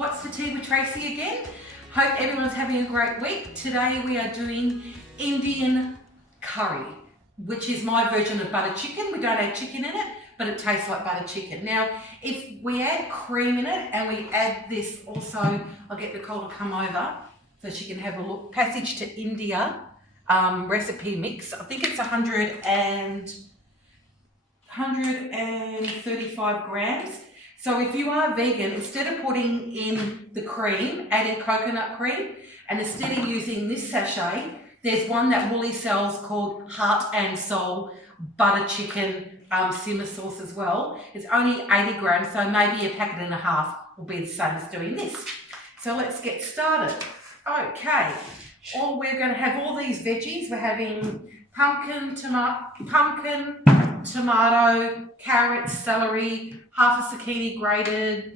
What's for Tea with Tracey again. Hope everyone's having a great week. Today we are doing Indian curry, which is my version of butter chicken. We don't add chicken in it, but it tastes like butter chicken. Now, if we add cream in it and we add this also, I'll get Nicole to come over so she can have a look. Passage to India recipe mix. I think it's 135 grams. So if you are vegan, instead of putting in the cream, add in coconut cream, and instead of using this sachet, there's one that Woolly sells called Hart Soul butter chicken simmer sauce as well. It's only 80 grams, so maybe a packet and a half will be the same as doing this. So let's get started. Okay, we're going to have all these veggies. We're having pumpkin, tomato, carrots, celery, half a zucchini grated,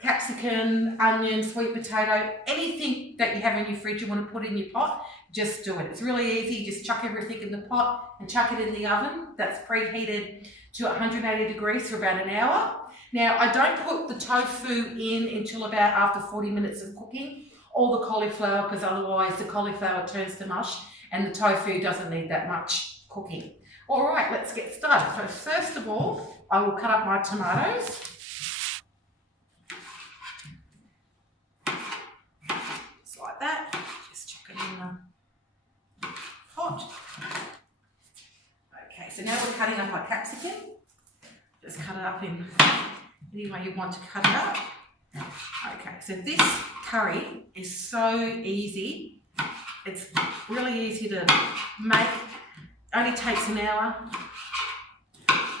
capsicum, onion, sweet potato, anything that you have in your fridge you want to put in your pot, just do it. It's really easy. Just chuck everything in the pot and chuck it in the oven that's preheated to 180 degrees for about an hour. Now, I don't put the tofu in until about after 40 minutes of cooking, or the cauliflower, because otherwise the cauliflower turns to mush and the tofu doesn't need that much cooking. All right, let's get started. So first of all, I will cut up my tomatoes. Just like that. Just chuck it in the pot. Okay, so now we're cutting up our capsicum. Just cut it up in any way you want to cut it up. Okay, so this curry is so easy. It's really easy to make. Only takes an hour.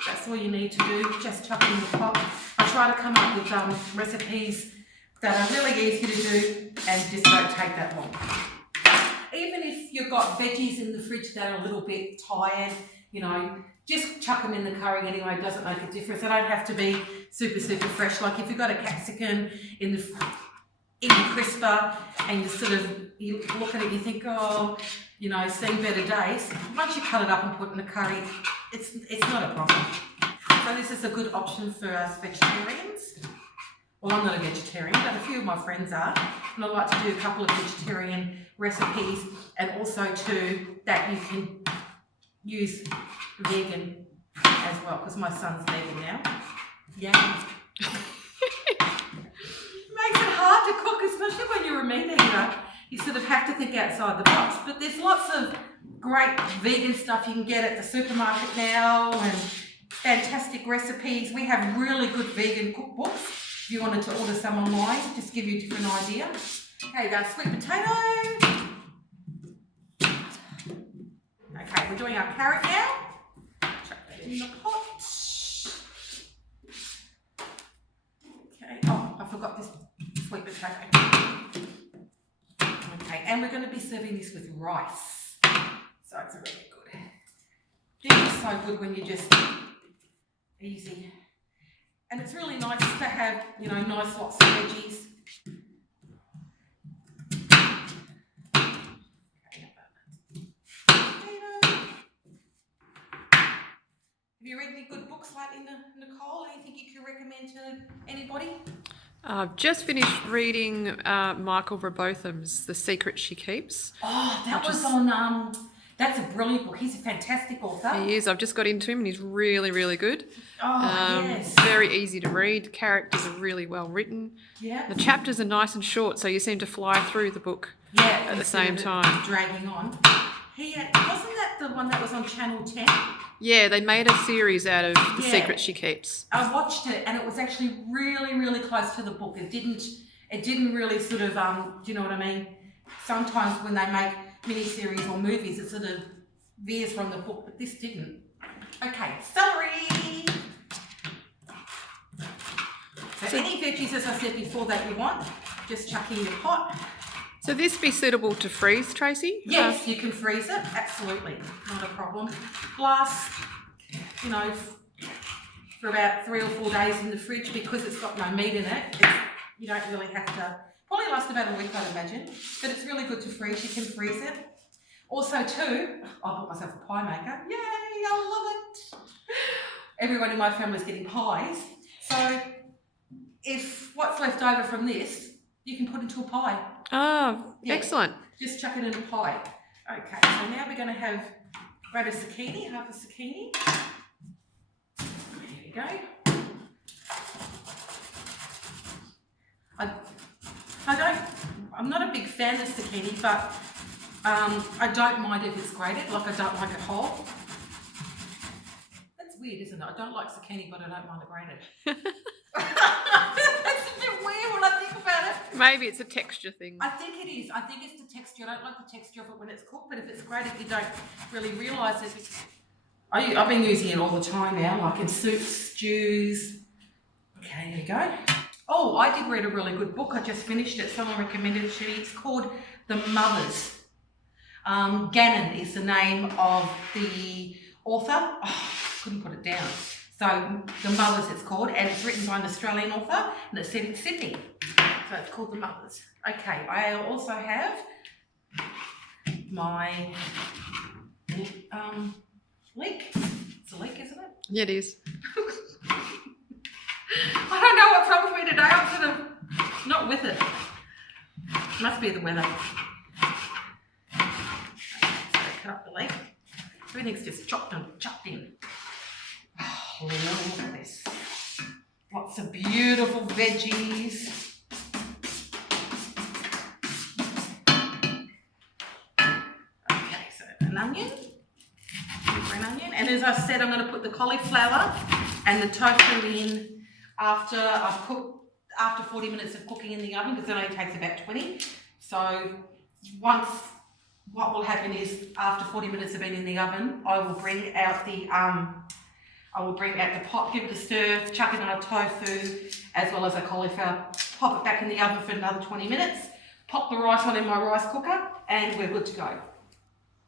That's all you need to do. Just chuck it in the pot. I try to come up with recipes that are really easy to do and just don't take that long. Even if you've got veggies in the fridge that are a little bit tired, you know, just chuck them in the curry anyway. It doesn't make a difference. They don't have to be super fresh. Like if you've got a capsicum in the crisper and you look at it, you think, oh, you know, seen better days. Once you cut it up and put it in the curry, it's not a problem. So this is a good option for us vegetarians. Well, I'm not a vegetarian, but a few of my friends are. And I like to do a couple of vegetarian recipes, and also too that you can use vegan as well, because my son's vegan now. Yeah. Makes it hard to cook, especially when you're a meat eater. You sort of have to think outside the box. But there's lots of great vegan stuff you can get at the supermarket now, and fantastic recipes. We have really good vegan cookbooks. If you wanted to order some online, just give you a different idea. Okay, we've got sweet potato. Okay, we're doing our carrot now. Chuck that in the pot. Okay, oh, I forgot this sweet potato. Okay, and we're going to be serving this with rice. So it's really good. This is so good when you're just easy. And it's really nice to have, you know, nice lots of veggies. Have you read any good books lately, Nicole? Anything you can recommend to anybody? I've just finished reading Michael Robotham's The Secret She Keeps. Oh, that was on, that's a brilliant book. He's a fantastic author. He is. I've just got into him and he's really, really good. Oh, yes. Very easy to read. Characters are really well written. Yeah. The chapters are nice and short, so you seem to fly through the book at the same time. Dragging on. Wasn't that the one that was on Channel 10? Yeah, they made a series out of The Secret She Keeps. I watched it and it was actually really close to the book. It didn't really sort of, do you know what I mean? Sometimes when they make miniseries or movies, it sort of veers from the book, but this didn't. Okay, celery. So any veggies, as I said before, that you want, just chuck in your pot. So this be suitable to freeze, Tracey? Yes, you can freeze it, absolutely, not a problem. Last, you know, for about 3 or 4 days in the fridge, because it's got no meat in it. You don't really have to, probably last about a week, I'd imagine, but it's really good to freeze. You can freeze it. Also too, I bought myself a pie maker. Yay, I love it. Everyone in my family is getting pies. So if what's left over from this, you can put into a pie. Oh, Yeah. excellent. Just chuck it in a pie. Okay, so now we're going to have grated zucchini, half a zucchini. There you go. I'm not a big fan of zucchini, but I don't mind if it's grated, like I don't like it whole. That's weird, isn't it? I don't like zucchini, but I don't mind it grated. That's a bit weird when I think about it. Maybe it's a texture thing. I think it is. I think it's the texture. I don't like the texture of it when it's cooked, but if it's grated, you don't really realise it. I've been using it all the time now, like in soups, stews. Okay, there you go. Oh, I did read a really good book. I just finished it. Someone recommended it to me. It's called The Mothers. Gannon is the name of the author. Oh, couldn't put it down. So The Mothers it's called, and it's written by an Australian author, and it's set in Sydney. So it's called The Mothers. Okay, I also have my leek. It's a leek, isn't it? Yeah, it is. I don't know what's wrong with me today. I'm sort of not with it. Must be the weather. So cut up the leek. Everything's just chopped in. Oh, look at this. Lots of beautiful veggies. Okay, so an onion. Green onion. And as I said, I'm going to put the cauliflower and the tofu in after 40 minutes of cooking in the oven, because it only takes about 20. So what will happen is after 40 minutes have been in the oven, I will bring out the pot, give it a stir, chuck in our tofu as well as a cauliflower, pop it back in the oven for another 20 minutes, pop the rice on in my rice cooker, and we're good to go.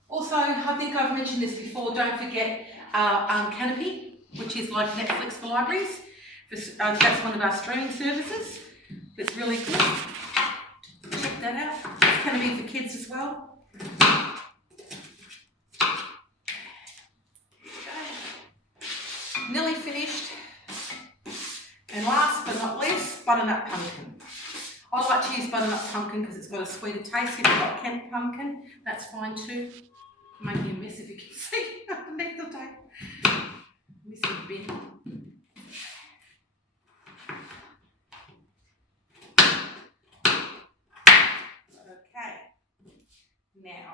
Also, I think I've mentioned this before, don't forget our Canopy, which is like Netflix for libraries. That's one of our streaming services. It's really good. Check that out. It's going to be for kids as well. Nearly finished. And last but not least, butternut pumpkin. I like to use butternut pumpkin because it's got a sweeter taste. If you've got canned pumpkin, that's fine too. I'm making a mess if you can see underneath the tape. Missing a bit. Okay. Now,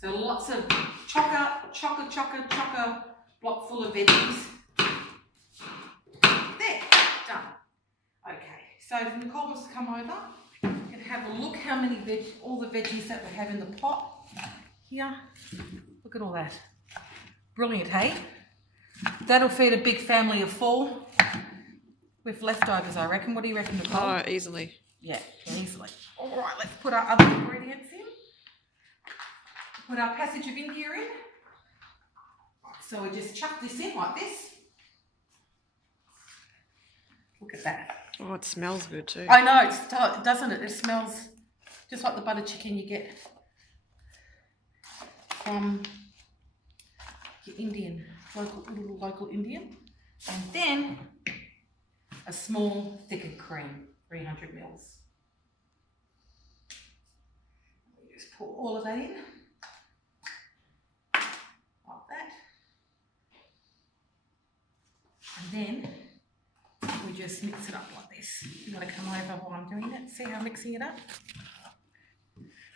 so lots of chocker block full of veggies. There, done. Okay, so if Nicole wants to come over, you can have a look how many all the veggies that we have in the pot here. Look at all that. Brilliant, hey? That'll feed a big family of 4 with leftovers, I reckon. What do you reckon, Nicole? Oh, easily. Yeah, easily. All right, let's put our other ingredients in. Put our passage of India in. So we just chuck this in like this. Look at that. Oh, it smells good too. I know, doesn't it? It smells just like the butter chicken you get from your Indian, local Indian. And then a small thickened cream, 300 mils. We just pour all of that in, like that. And then we just mix it up like this. You want to come over while I'm doing that? See how I'm mixing it up?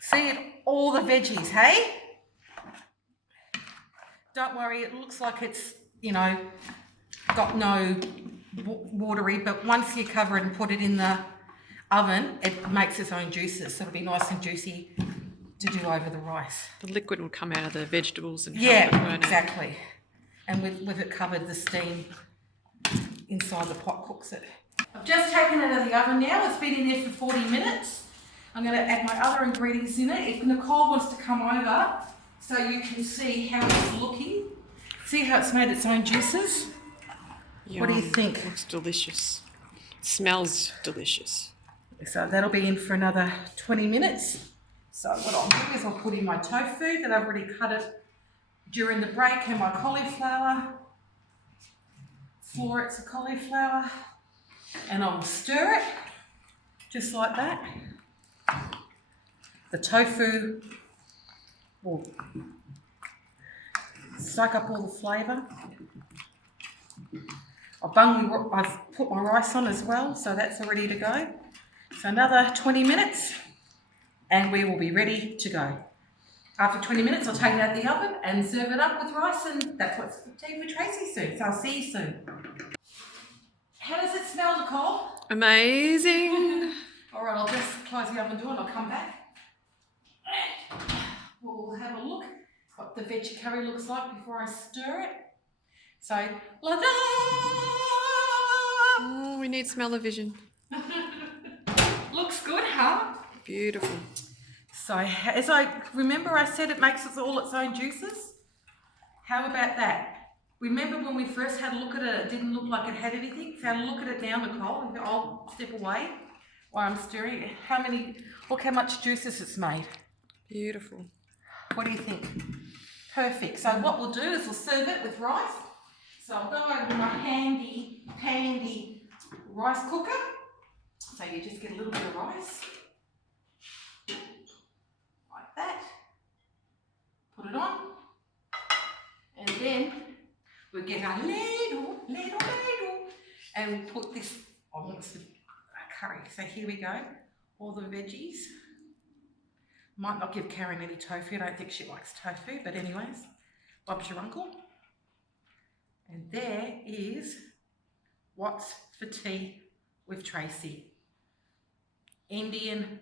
See it, all the veggies, hey? Don't worry, it looks like it's, got no watery, but once you cover it and put it in the oven, it makes its own juices, so it'll be nice and juicy to do over the rice. The liquid will come out of the vegetables and yeah, help it burn exactly. Out. And with it covered, the steam inside the pot cooks it. I've just taken it out of the oven now. It's been in there for 40 minutes. I'm going to add my other ingredients in it. If Nicole wants to come over so you can see how it's looking. See how it's made its own juices? Yum. What do you think? Looks delicious. It smells delicious. So that'll be in for another 20 minutes. So what I'll do is I'll put in my tofu that I've already cut it during the break, and my cauliflower, florets of cauliflower. And I'll stir it just like that. The tofu will soak up all the flavour. I've put my rice on as well, so that's all ready to go. So another 20 minutes and we will be ready to go. After 20 minutes, I'll take it out of the oven and serve it up with rice, and that's what's for tea for Tracey soon. So I'll see you soon. How does it smell, Nicole? Amazing. All right, I'll just close the oven door and I'll come back. We'll have a look what the veggie curry looks like before I stir it. So, la-da! Oh, we need smell-o-vision. Looks good, huh? Beautiful. So, as I remember, I said it makes all its own juices. How about that? Remember when we first had a look at it, it didn't look like it had anything? So, have a look at it now, Nicole. I'll step away while I'm stirring. Look how much juices it's made. Beautiful. What do you think? Perfect. So what we'll do is we'll serve it with rice. So I'll go over to my handy rice cooker. So you just get a little bit of rice. Like that. Put it on. And then we'll get our ladle. And we'll put this on the curry. So here we go. All the veggies. Might not give Karen any tofu. I don't think she likes tofu, but anyways, Bob's your uncle. And there is what's for tea with Tracey. Indian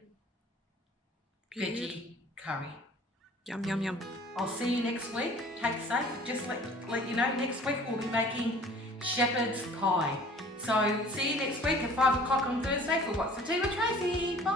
Veggie Curry. Yum, yum, yum. I'll see you next week. Take safe. Just let you know, next week we'll be making shepherd's pie. So see you next week at 5 o'clock on Thursday for What's for Tea with Tracey. Bye.